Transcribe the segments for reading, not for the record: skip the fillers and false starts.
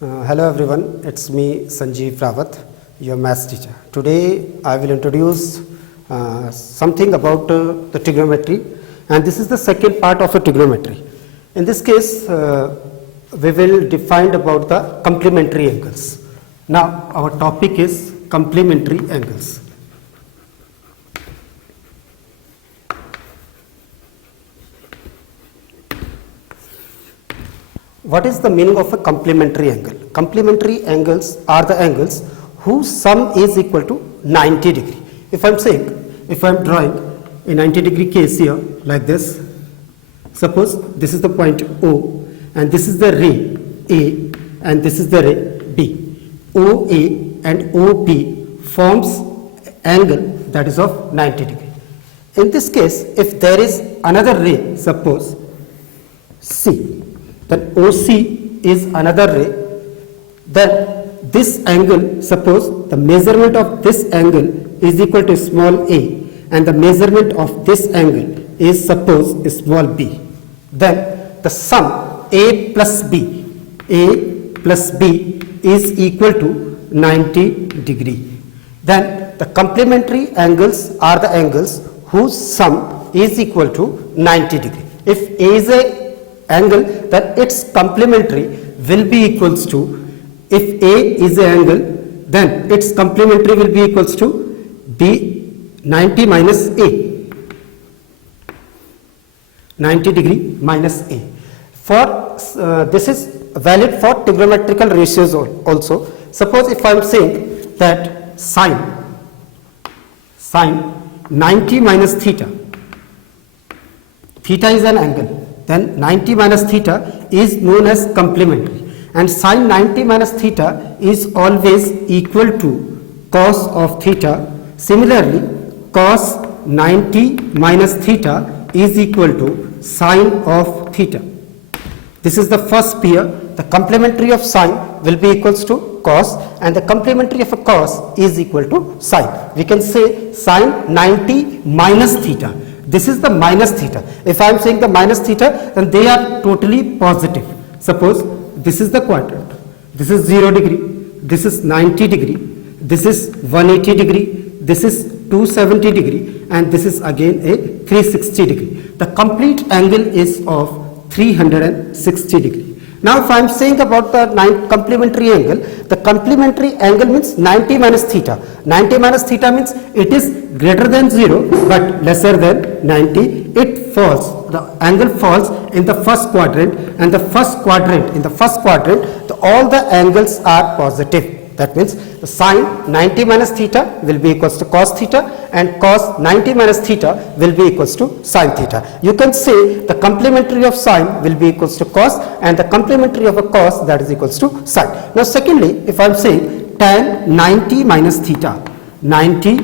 Hello everyone, it's me Sanjeev Rawat, your maths teacher. Today I will introduce something about the trigonometry, and this is the second part of a trigonometry. In this case, we will define about the complementary angles. Now our topic is complementary angles. What is the meaning of a complementary angle? Complementary angles are the angles whose sum is equal to 90 degree. If I am drawing a 90 degree case here like this, suppose this is the point O and this is the ray A and this is the ray B. OA and OB forms angle that is of 90 degree. In this case, if there is another ray, suppose C, then OC is another ray, then this angle, suppose the measurement of this angle is equal to small a and the measurement of this angle is suppose small b, then the sum a plus b is equal to 90 degree. Then the complementary angles are the angles whose sum is equal to 90 degree. If A is a angle, then its complementary will be equals to, if A is an angle, then its complementary will be equals to B 90 minus A, 90 degree minus A. For this is valid for trigonometrical ratios also. Suppose if I am saying that sine 90 minus theta is an angle, then 90 minus theta is known as complementary, and sine 90 minus theta is always equal to cos of theta. Similarly, cos 90 minus theta is equal to sine of theta. This is the first pair. The complementary of sine will be equals to cos, and the complementary of a cos is equal to sine. We can say sine 90 minus theta. This is the minus theta. If I am saying the minus theta, then they are totally positive. Suppose this is the quadrant. This is 0 degree. This is 90 degree. This is 180 degree. This is 270 degree. And this is again a 360 degree. The complete angle is of 360 degree. Now if I am saying about the complementary angle, the complementary angle means 90 minus theta. 90 minus theta means it is greater than 0 but lesser than 90. It falls, the angle falls in the first quadrant, and in the first quadrant all the angles are positive. That means the sine 90 minus theta will be equals to cos theta, and cos 90 minus theta will be equals to sin theta. You can say the complementary of sine will be equals to cos, and the complementary of a cos, that is equals to sin. Now secondly, if I am saying tan 90 minus theta, 90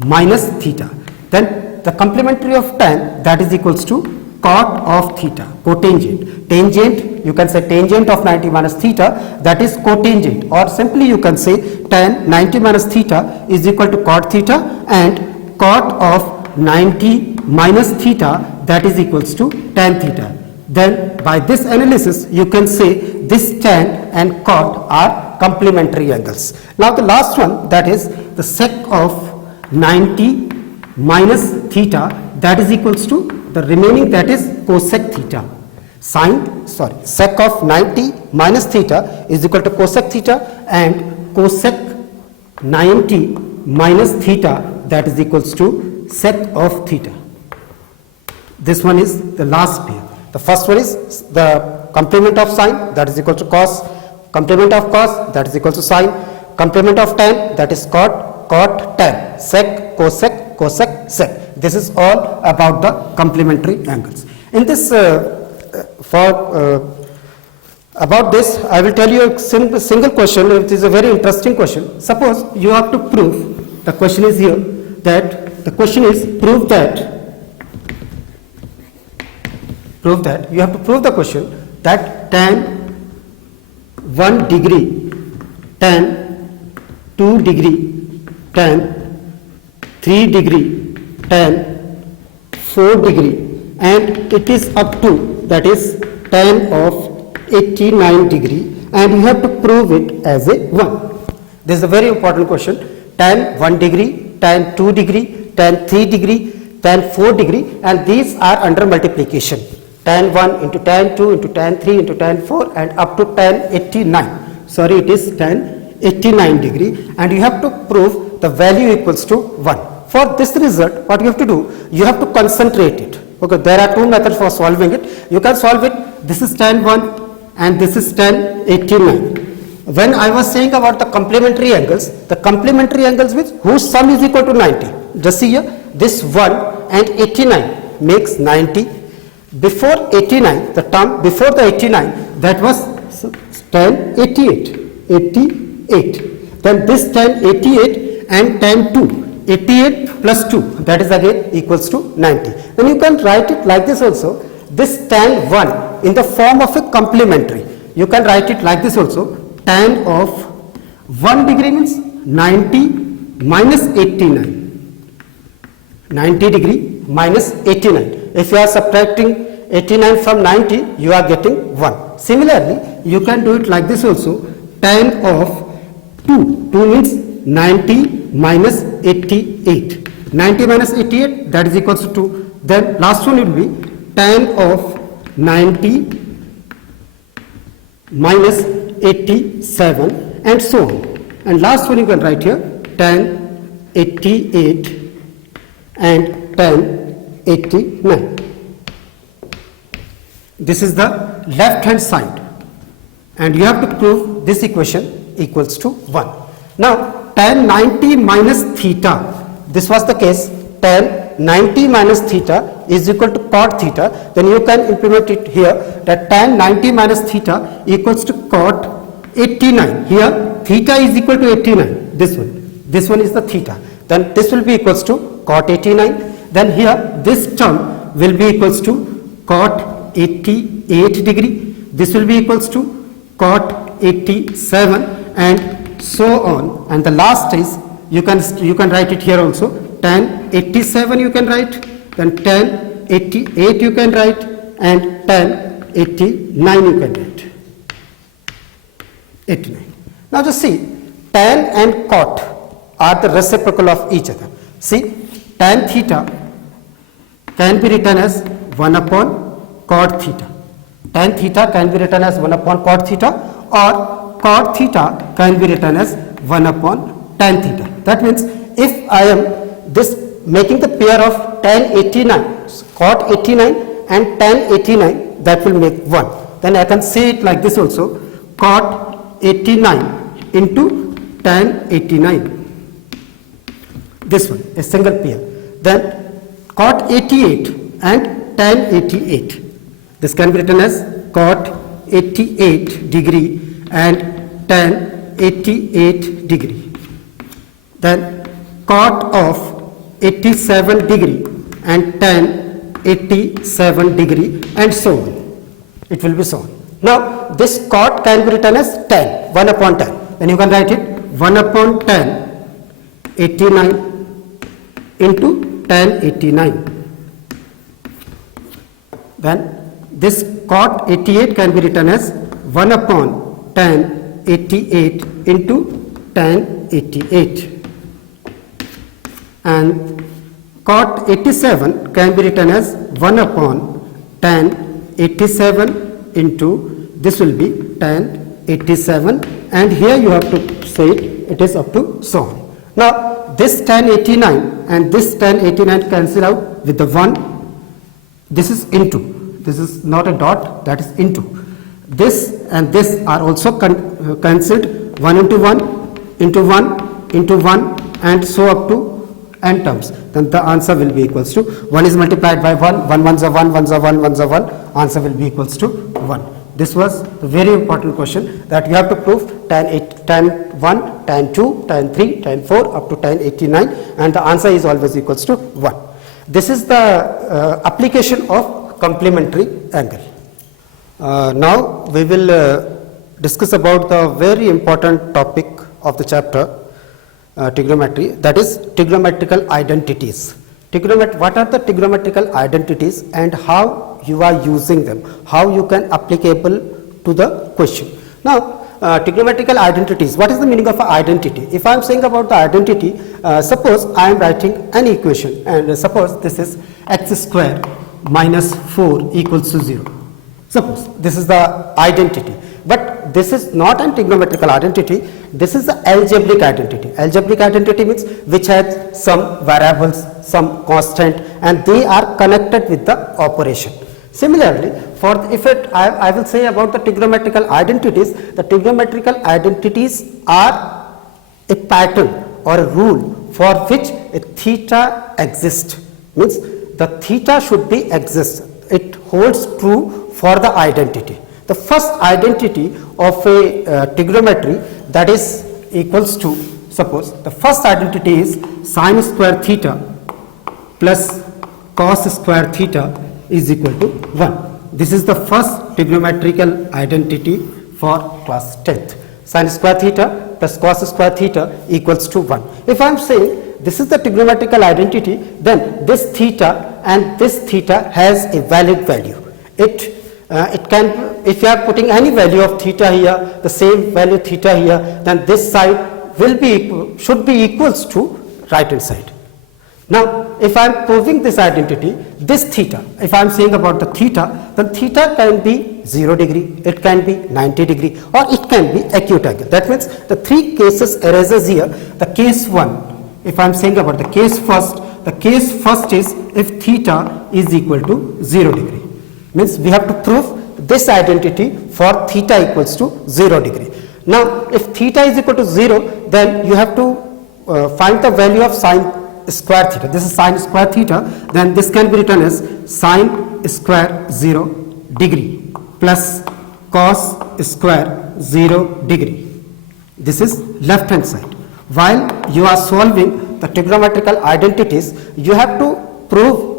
minus theta, then the complementary of tan, that is equals to cot of theta, cotangent. Tangent, you can say tangent of 90 minus theta, that is cotangent, or simply you can say tan 90 minus theta is equal to cot theta, and cot of 90 minus theta, that is equals to tan theta. Then by this analysis you can say this tan and cot are complementary angles. Now the last one, that is the sec of 90 minus theta, that is equals to the remaining, that is cosec theta. Sec of 90 minus theta is equal to cosec theta, and cosec 90 minus theta, that is equals to sec of theta. This one is the last pair. The first one is the complement of sine, that is equal to cos. Complement of cos, that is equal to sine. Complement of tan, that is cot tan. Sec, cosec, sec. This is all about the complementary angles. In this, about this, I will tell you a single question. It is a very interesting question. Suppose you have to prove, the question is here, that the question is prove that you have to prove the question that tan 1 degree, tan 2 degree, tan 3 degree, tan 4 degree, and it is up to, that is tan of 89 degree, and you have to prove it as a 1. This is a very important question. Tan 1 degree, tan 2 degree, tan 3 degree, tan 4 degree, and these are under multiplication. Tan 1 into tan 2 into tan 3 into tan 4 and up to tan 89. Sorry, it is tan 89 degree, and you have to prove the value equals to 1. For this result, what you have to do, you have to concentrate it. Okay, there are two methods for solving it. You can solve it. This is tan 1 and this is tan 89. When I was saying about the complementary angles with whose sum is equal to 90. Just see here, this 1 and 89 makes 90. Before 89, the term before the 89, that was tan 88. Then this tan 88 and tan 2. 88 plus 2, that is again equals to 90. Then you can write it like this also. This tan 1 in the form of a complementary. You can write it like this also. Tan of 1 degree means 90 minus 89. 90 degree minus 89. If you are subtracting 89 from 90, you are getting 1. Similarly, you can do it like this also. Tan of 2. 2 means 90 minus 88. 90 minus 88, that is equals to 2. Then last one will be tan of 90 minus 87 and so on. And last one you can write here tan 88 and tan 89. This is the left hand side, and you have to prove this equation equals to 1. Now tan 90 minus theta, this was the case. Tan 90 minus theta is equal to cot theta. Then you can implement it here, that tan 90 minus theta equals to cot 89. Here theta is equal to 89. This one is the theta. Then this will be equals to cot 89. Then here this term will be equals to cot 88 degree. This will be equals to cot 87 and so on. And the last is you can write it here also. Tan 87 you can write, then tan 88 you can write, and tan 89 you can write. 89. Now just see, tan and cot are the reciprocal of each other. See, tan theta can be written as 1 upon cot theta. Tan theta can be written as 1 upon cot theta, or cot theta can be written as 1 upon tan theta. That means if I am this making the pair of tan 89, cot 89 and tan 89, that will make 1. Then I can say it like this also, cot 89 into tan 89. This one, a single pair. Then cot 88 and tan 88. This can be written as cot 88 degree and tan 88 degree. Then cot of 87 degree and tan 87 degree and so on. It will be so on. Now this cot can be written as tan, 1 upon tan. Then you can write it 1 upon tan 89 into tan 89. Then this cot 88 can be written as 1 upon tan 88 into tan 88. And cot 87 can be written as 1 upon tan 87 into, this will be tan 87, and here you have to say it is up to so on. Now this tan 89 and this tan 89 cancel out with the 1. This is into, this is not a dot, that is into. This and this are also cancelled, 1 into 1 into 1 into 1 and so up to n terms. Then the answer will be equals to 1 is multiplied by 1, 1 ones are 1, 1s are 1, 1s are 1, answer will be equals to 1. This was a very important question that you have to prove tan 1, tan 2, tan 3, tan 4 up to tan 89, and the answer is always equals to 1. This is the application of complementary angle. Now we will discuss about the very important topic of the chapter trigonometry, that is trigonometrical identities. What are the trigonometrical identities and how you are using them, how you can applicable to the question. Now trigonometrical identities. What is the meaning of an identity? If I am saying about the identity, suppose I am writing an equation, and suppose this is x square minus 4 equals to 0. Suppose this is the identity, but this is not a trigonometrical identity, this is the algebraic identity. Algebraic identity means which has some variables, some constant, and they are connected with the operation. Similarly, I will say about the trigonometrical identities, the trigonometrical identities are a pattern or a rule for which a theta exists. Means the theta should be exist. It holds true for the identity. The first identity of a trigonometry, that is equals to, suppose the first identity is sine square theta plus cos square theta is equal to 1. This is the first trigonometrical identity for class 10th. Sine square theta plus cos square theta equals to 1. If I am saying this is the trigonometrical identity, then this theta and this theta has a valid value. It can, if you are putting any value of theta here, the same value theta here, then this side will be should be equals to right hand side. Now, if I am proving this identity, this theta, if I am saying about the theta, then theta can be 0 degree, it can be 90 degree, or it can be acute angle. That means the three cases arises here. The case 1, if I am saying about the case first is if theta is equal to 0 degree. Means we have to prove this identity for theta equals to 0 degree. Now, if theta is equal to 0, then you have to find the value of sine square theta. This is sine square theta, then this can be written as sine square 0 degree plus cos square 0 degree. This is left hand side. While you are solving the trigonometrical identities, you have to prove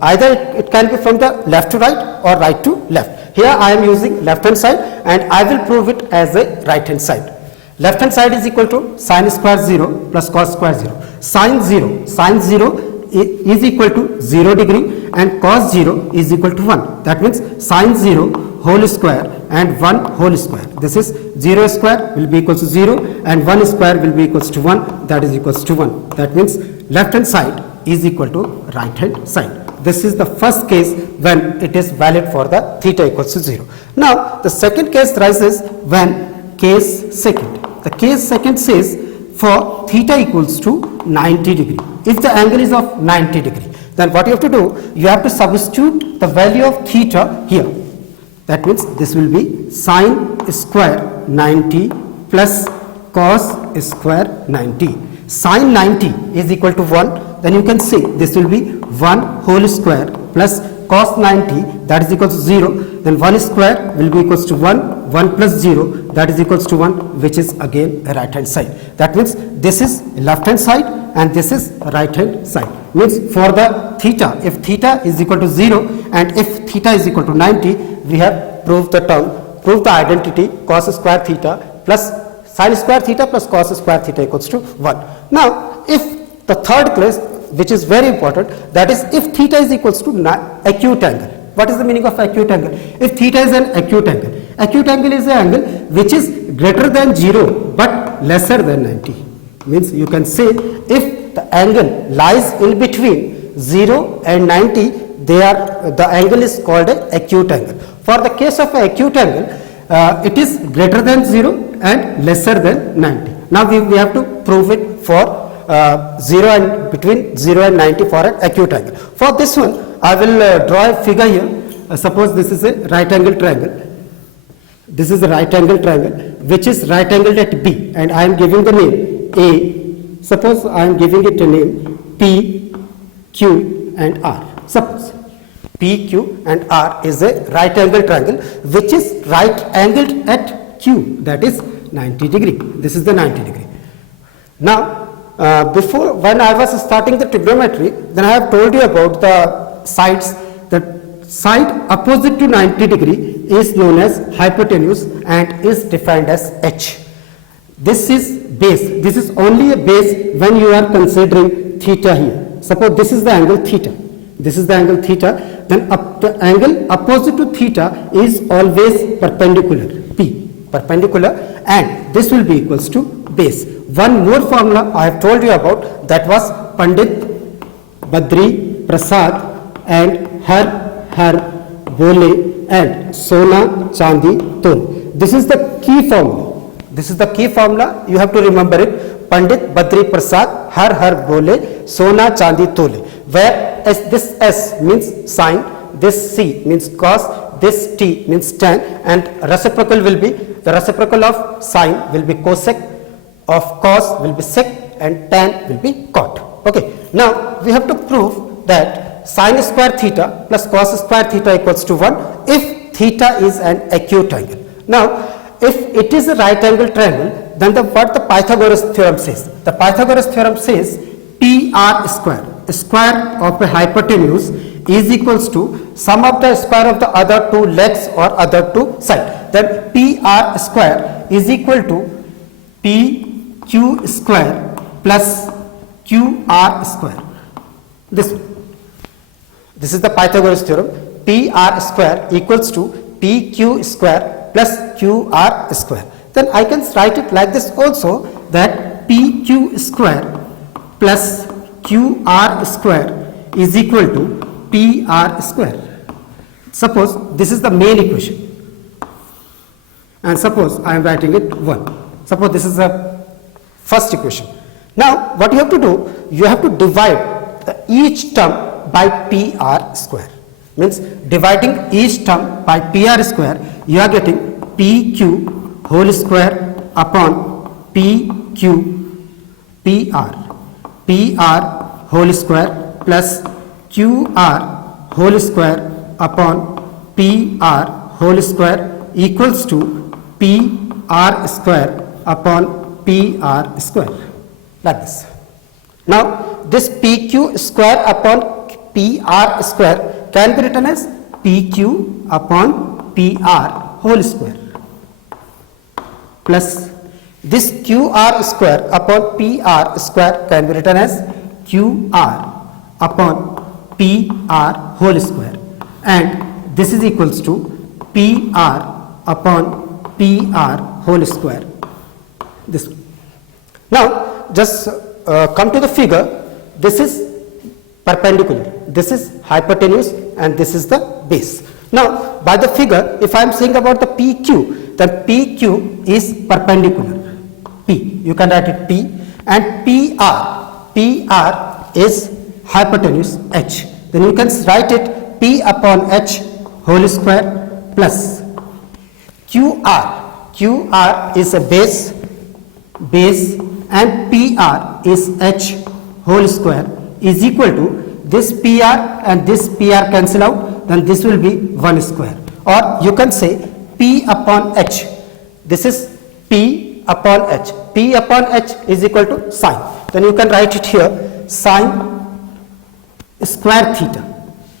either it can be from the left to right or right to left. Here I am using left hand side, and I will prove it as a right hand side. Left hand side is equal to sine square 0 plus cos square 0. Sine 0 is equal to 0 degree and cos 0 is equal to 1. That means sine 0 whole square and 1 whole square. This is 0 square will be equals to 0 and 1 square will be equals to 1, that is equals to 1. That means left hand side is equal to right hand side. This is the first case when it is valid for the theta equals to 0. Now, the second case rises when case second. The case second says for theta equals to 90 degree. If the angle is of 90 degree, then what you have to do, you have to substitute the value of theta here. That means this will be sine square 90 plus cos square 90. Sine 90 is equal to 1, then you can say this will be 1 whole square plus cos 90, that is equals to 0, then 1 square will be equals to 1, 1 plus 0, that is equals to 1, which is again a right hand side. That means this is left hand side and this is right hand side. Means for the theta, if theta is equal to 0 and if theta is equal to 90, we have proved the identity cos square theta plus sin square theta plus cos square theta equals to 1. Now, if the third case, which is very important, that is if theta is equals to acute angle. What is the meaning of acute angle? If theta is an acute angle is an angle which is greater than 0 but lesser than 90. Means you can say if the angle lies in between 0 and 90, the angle is called an acute angle. For the case of an acute angle, it is greater than 0 and lesser than 90. Now we have to prove it for 0 and between 0 and 90 for an acute angle. For this one, I will draw a figure here. Suppose this is a right angle triangle. This is a right angle triangle which is right angled at B, and I am giving the name A. Suppose I am giving it a name P, Q and R. Suppose P, Q and R is a right angle triangle which is right angled at Q, that is 90 degree. This is the 90 degree. Now, before, when I was starting the trigonometry, then I have told you about the sides. The side opposite to 90 degree is known as hypotenuse and is defined as H. This is base. This is only a base when you are considering theta here. Suppose this is the angle theta. This is the angle theta. Then the angle opposite to theta is always perpendicular, P. perpendicular, and this will be equals to base. One more formula I have told you about, that was Pandit Badri Prasad and Har Bole and Sona Chandi Tole. This is the key formula. This is the key formula. You have to remember it. Pandit Badri Prasad, Har Bole, Sona Chandi Tole. Where this S means sine, this C means cos, this T means tan, and reciprocal will be, the reciprocal of sine will be cosec, of cos will be sec, and tan will be cot. Okay. Now we have to prove that sine square theta plus cos square theta equals to 1 if theta is an acute angle. Now if it is a right angle triangle, then what the Pythagoras theorem says? The Pythagoras theorem says PR square of a hypotenuse is equals to sum of the square of the other two legs or other two sides. Then PR square is equal to PQ square plus QR square. This is the Pythagoras theorem. PR square equals to PQ square plus QR square. Then I can write it like this also, that PQ square plus QR square is equal to PR square. Suppose this is the main equation, and suppose I am writing it 1. Suppose this is the first equation. Now what you have to do, you have to divide each term by PR square. Means dividing each term by PR square, you are getting PQ whole square upon PR whole square plus QR whole square upon PR whole square equals to PR square upon PR square, like this. Now this PQ square upon PR square can be written as PQ upon PR whole square plus this QR square upon PR square can be written as QR upon PR whole square, and this is equals to PR upon PR whole square. This one. Now just come to the figure. This is perpendicular, this is hypotenuse, and this is the base. Now by the figure, if I am saying about the PQ, then PQ is perpendicular, P, you can write it P, and PR is hypotenuse H. Then you can write it P upon H whole square plus QR is a base, and PR is H whole square is equal to this PR and this PR cancel out, then this will be 1 square, or you can say P upon H. This is P upon H. P upon H is equal to sine. Then you can write it here, sine square theta.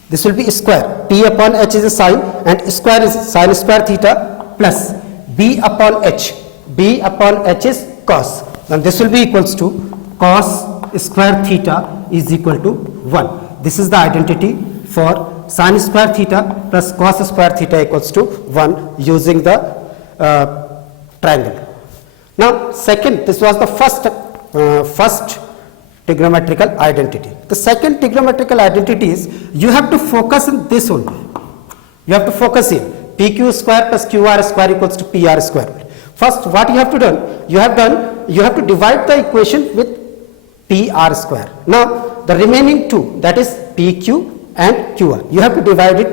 This will be square. P upon H is a sine, and square is sine square theta plus B upon H. B upon H is cos. Then this will be equals to cos square theta is equal to 1. This is the identity for sin square theta plus cos square theta equals to 1 using the triangle. Now second, this was the first trigonometrical identity. The second trigonometrical identity is, you have to focus on this only. You have to focus in PQ square plus QR square equals to PR square. First what you have to do, you have to divide the equation with PR square. Now the remaining two, that is PQ and QR, you have to divide it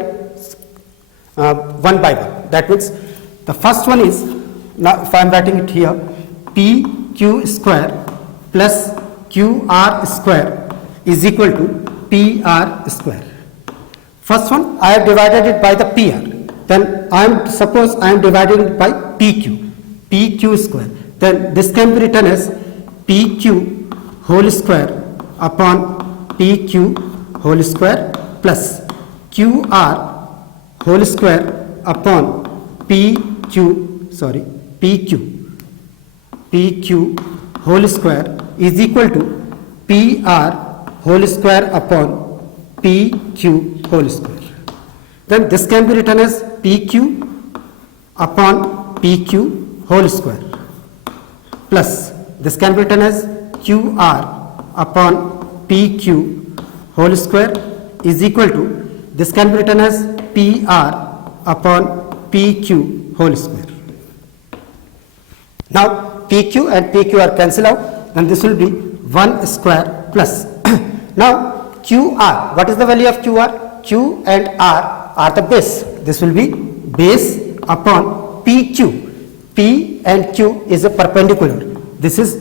one by one. That means the first one is, now if I am writing it here, PQ square plus QR square is equal to PR square. First one I have divided it by the PR. Then suppose I am dividing it by PQ square. Then this can be written as PQ whole square upon PQ whole square plus QR whole square upon PQ whole square is equal to PR whole square upon PQ whole square. Then this can be written as PQ upon PQ whole square plus this can be written as QR upon PQ whole square is equal to this can be written as PR upon PQ whole square. Now PQ and PQ are cancelled out, then this will be 1 square plus. Now QR, what is the value of QR? Q and R are the base. This will be base upon PQ. P and Q is a perpendicular. This is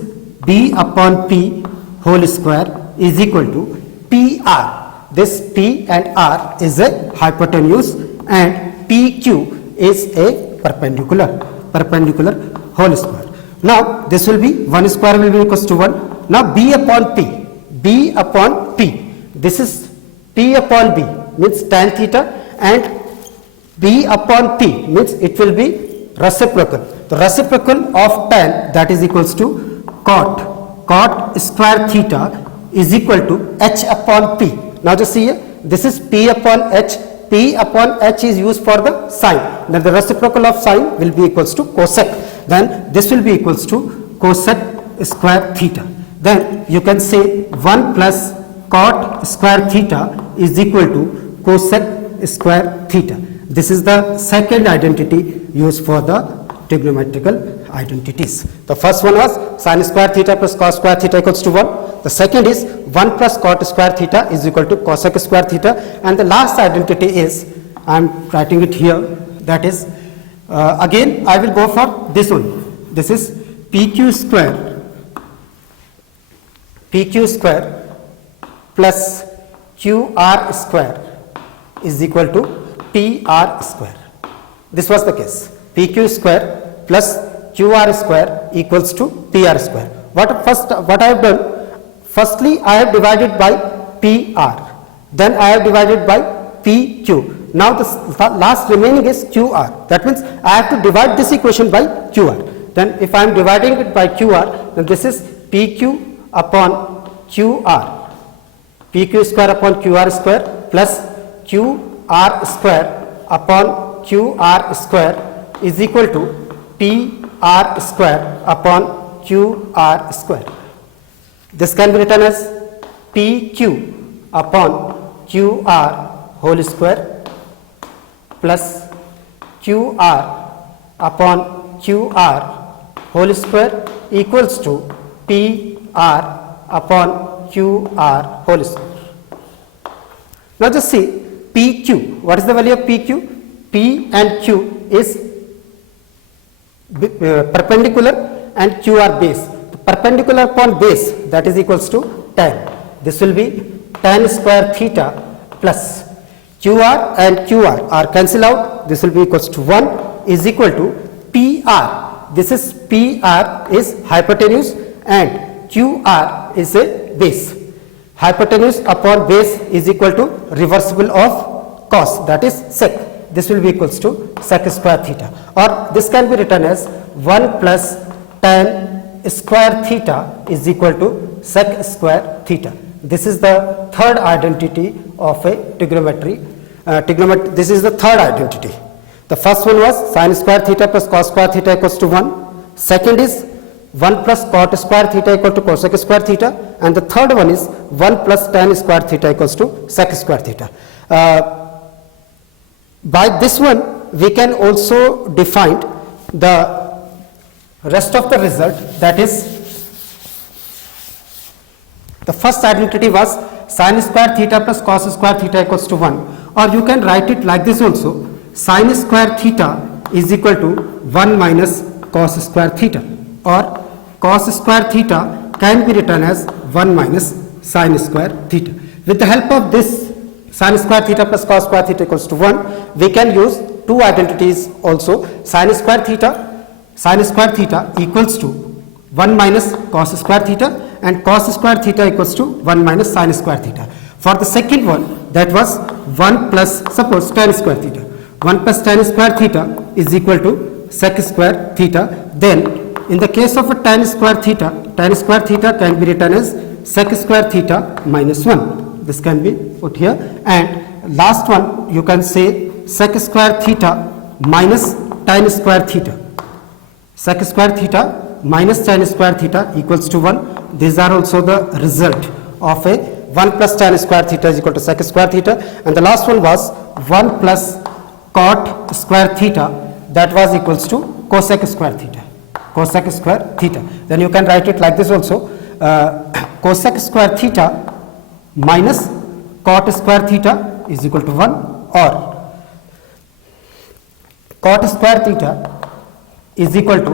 B upon P whole square is equal to PR. This P and R is a hypotenuse and PQ is a perpendicular whole square. Now this will be 1 square will be equals to 1. Now B upon P. This is P upon B means tan theta and B upon P means it will be reciprocal. The reciprocal of tan, that is equals to cot square theta is equal to H upon P. Now just see here, this is P upon H. P upon H is used for the sine. Then the reciprocal of sine will be equals to cosec. Then this will be equals to cosec square theta. Then you can say 1 plus cot square theta is equal to cosec square theta. This is the second identity used for the trigonometrical identities. The first one was sin square theta plus cos square theta equals to 1. The second is 1 plus cot square theta is equal to cosec square theta. And the last identity is, I am writing it here, that is, again I will go for this one. This is PQ square plus QR square is equal to PR square. This was the case. PQ square plus QR square equals to PR square. What I have done? Firstly, I have divided by PR. Then I have divided by PQ. Now the last remaining is QR. That means I have to divide this equation by QR. Then if I am dividing it by QR, then this is PQ upon QR. PQ square upon QR square plus QR square upon QR square is equal to PR square upon QR square. This can be written as PQ upon QR whole square plus QR upon QR whole square equals to PR upon QR whole square. Now just see PQ. What is the value of PQ? P and Q is perpendicular and Q are base. The perpendicular upon base, that is equals to tan. This will be tan square theta plus QR and QR are cancelled out. This will be equals to 1 is equal to PR. This is PR is hypotenuse and QR is a base. Hypotenuse upon base is equal to reversible of cos, that is sec. This will be equals to sec square theta, or this can be written as 1 plus tan square theta is equal to sec square theta. This is the third identity of a trigonometry. This is the third identity. The first one was sin square theta plus cos square theta equals to 1. Second is 1 plus cot square theta equal to cosec square theta, and the third one is 1 plus tan square theta equals to sec square theta. By this one we can also define the rest of the result, that is, the first identity was sin square theta plus cos square theta equals to 1, or you can write it like this also, sin square theta is equal to 1 minus cos square theta, or cos square theta can be written as 1 minus sin square theta. With the help of this sin square theta plus cos square theta equals to 1, we can use two identities also. Sin square theta equals to 1 minus cos square theta, and cos square theta equals to 1 minus sin square theta. For the second one, that was 1 plus, suppose, tan square theta. 1 plus tan square theta is equal to sec square theta. Then in the case of a tan square theta can be written as sec square theta minus 1. This can be put here, and last one you can say sec square theta minus tan square theta. sec square theta minus tan square theta equals to 1. These are also the result of a 1 plus tan square theta is equal to sec square theta, and the last one was 1 plus cot square theta, that was equals to cosec square theta. Cosec square theta. Then you can write it like this also, cosec square theta minus cot square theta is equal to 1, or cot square theta is equal to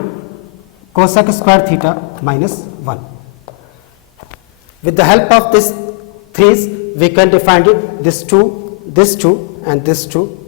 cosec square theta minus 1. With the help of this threes, we can define it, this 2 and this 2